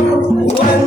Glória